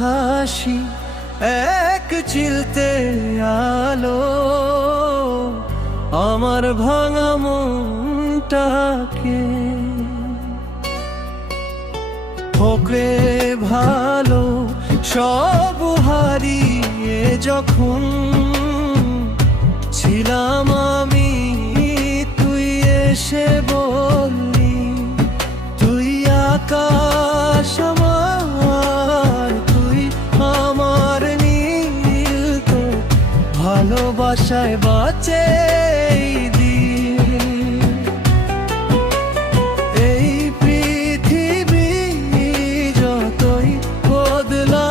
হাসি এক চিলতে আলো। আমার ভাঙা মনটাকে ফোকরে ভালো সব হারিয়ে যখন ভালোবাসায় বাঁচে এই পৃথিবী যতই বদলা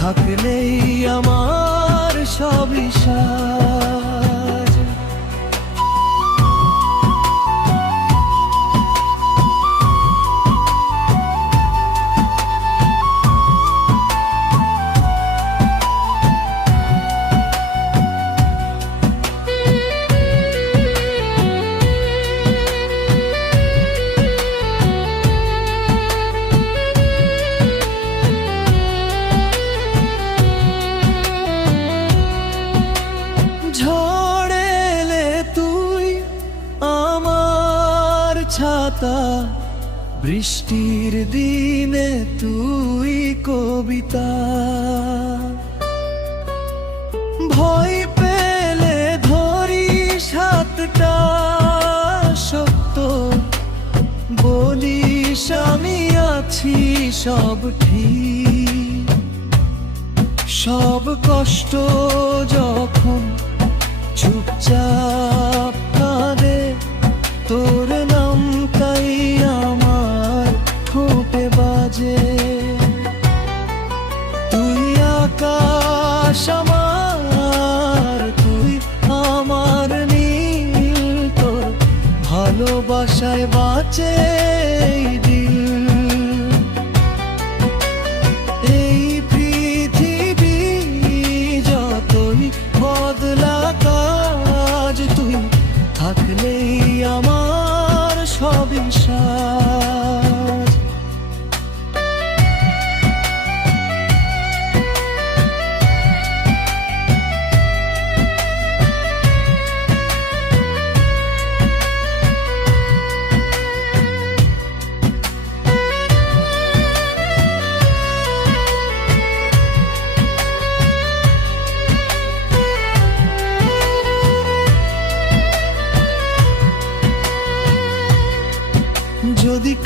থাকলেই আমার সবই ছাতা, বৃষ্টির দিনে তুই কবিতা। ভয় পেলে ধরি সাতটা সত্য, বলিস আমি আছি সব ঠিক। সব কষ্ট যখন চুপচাপ আকাশ আমার তুই আমার নীল তোর ভালোবাসায় বাঁচে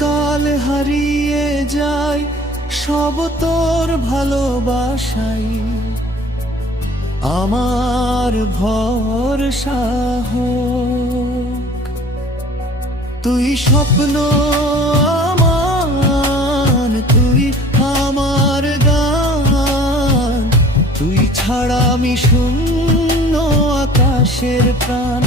কাল হারিয়ে যায়, সব তোর ভালোবাসাই। আমার ভর সাহ তুই স্বপ্ন আমার, তুই আমার গান। তুই ছাড়া আমি শূন্য আকাশের প্রাণ।